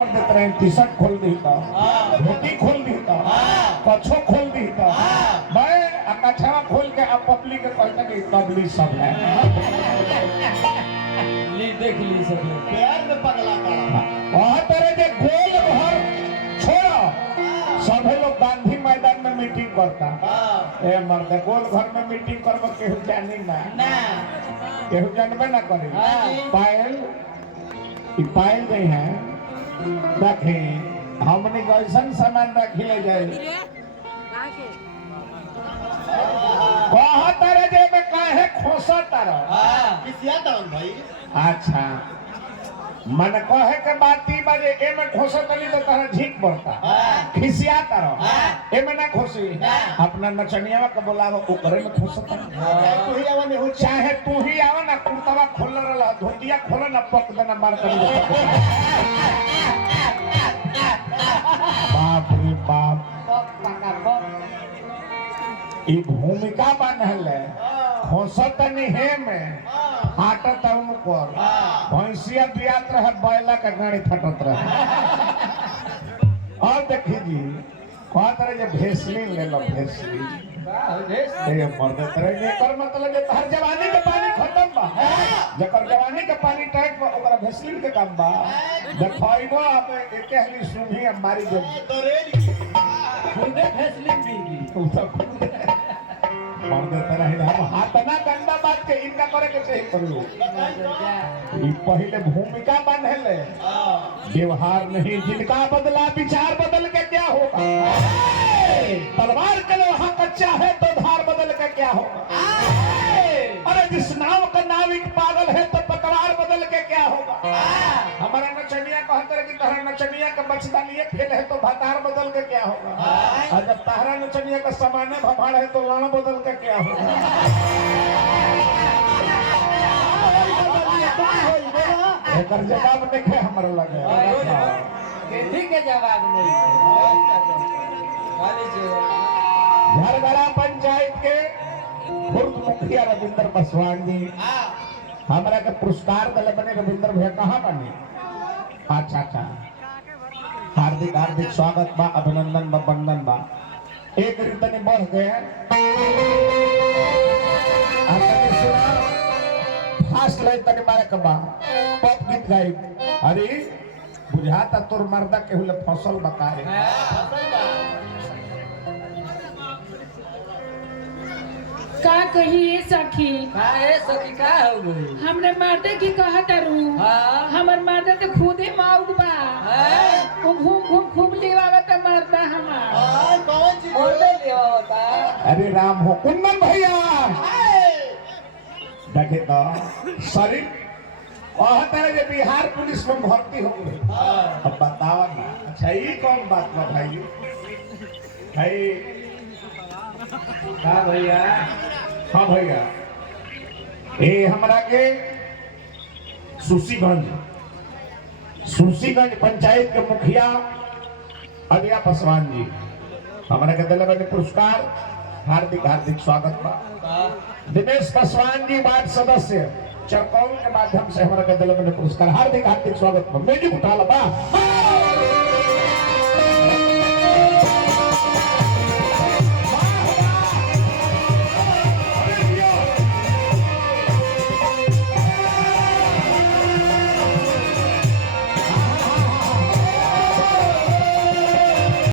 देते रहे, T shirt खोल दी था, धोती खोल दी था, कच्छो खोल दी था, मैं कछवा खोल के अब पब्लिक के कहता कि तबली सब है। ली देख ली सब प्यार में पगला का वहाँ तरह के गोल घर छोड़ो, सभी लोग गांधी मैदान में मीटिंग करता। ए मर्द गोल घर में मीटिंग करबो केहू जानी ना, केहू जानबे ना करी। पायल पायल गई है रखे, हमने कैसन सामान रखी ले जाए कहा तारे जे में काहे खोसा तारा। किसिया टाउन भाई अच्छा मन कहे के बात ई बाजे ए में खोसा तली तो तारा झीक पड़ता, खिसिया तारा ए में ना खोसी। अपना नचनियावा के बोलावो ओकरे में खोसा तारा। तू ही आवा ने हो चाहे तू ही आवा ना, कुर्तावा खोल रहा, धोतिया खोल ना, पक देना मार कर। बाप रे बाप, ई भूमिका बनल है खोसत नहीं में फाटत उनकर भैंसिया बियात रहे, बैला का गाड़ी फटत रहे। और देखी जी कहत रहे जे भेसलिन ले लो, भेसलिन ए मर्द तरह एकर मतलब जे तहर जवानी के पानी खत्म बा, जकर जवानी के पानी टाइट बा ओकरा भेसलिन के काम बा। देखइबो आप एके हली सुनी हमारी जो खुदे फैसले की तू सब मर्द तरह हम हाथ ना गंदा बात के इनका करे के सही करू। ई पहले भूमिका बनले, व्यवहार नहीं। जिनका बदला विचार बदल के क्या होगा। तलवार के लोहा कच्चा है तो धार बदल के क्या होगा। अरे जिस नाव का नाविक पागल है तो पतवार बदल के क्या होगा। हमारा नचनिया कहते रहे कि तहरा नचनिया का बचता लिए फेल है तो भतार बदल के क्या होगा। और जब तहरा नचनिया का सामान्य भफाड़ है तो लाना बदल के क्या होगा। एकर जवाब देखे हमारा लगे केथी के जवाब नहीं खाली जो झरगड़ा पंचायत के खुर्द मुखिया रविंद्र पासवान जी हमारा के पुरस्कार दिले बने। रविंद्र भैया कहाँ बने? अच्छा अच्छा, हार्दिक हार्दिक स्वागत बा, अभिनंदन बा, वंदन बा। एक रितनी बढ़ गए फास्ट ले तनी मारे कबा पॉप गीत गाई। अरे बुझाता तोर मर्दा के हुले फसल बकारे। का कहिए सखी, का है सखी का हो गई हमने मर्दे की कहा तारू। हमर मर्दा तो खुदे माउग बा, वो घूम घूम खूब लेवावा त मर्दा हमार। कौन चीज बोले लेवा होता अरे राम हो कुंदन भैया देखे तो शरीर कहते जे बिहार पुलिस में भर्ती हो गई। अब बतावा ना, अच्छा ये कौन बात बा भाई? भाई का भैया हाँ भैया, ये हमरा के सुसीगंज पंचायत के मुखिया अजया पासवान जी हमरा के दिले बने पुरस्कार। हार्दिक हार्दिक स्वागत बा। दिनेश पासवान जी वार्ड सदस्य चरकौल के माध्यम से हमारा के दिले बने पुरस्कार। हार्दिक हार्दिक स्वागत बा। म्यूजिक उठा ला बा।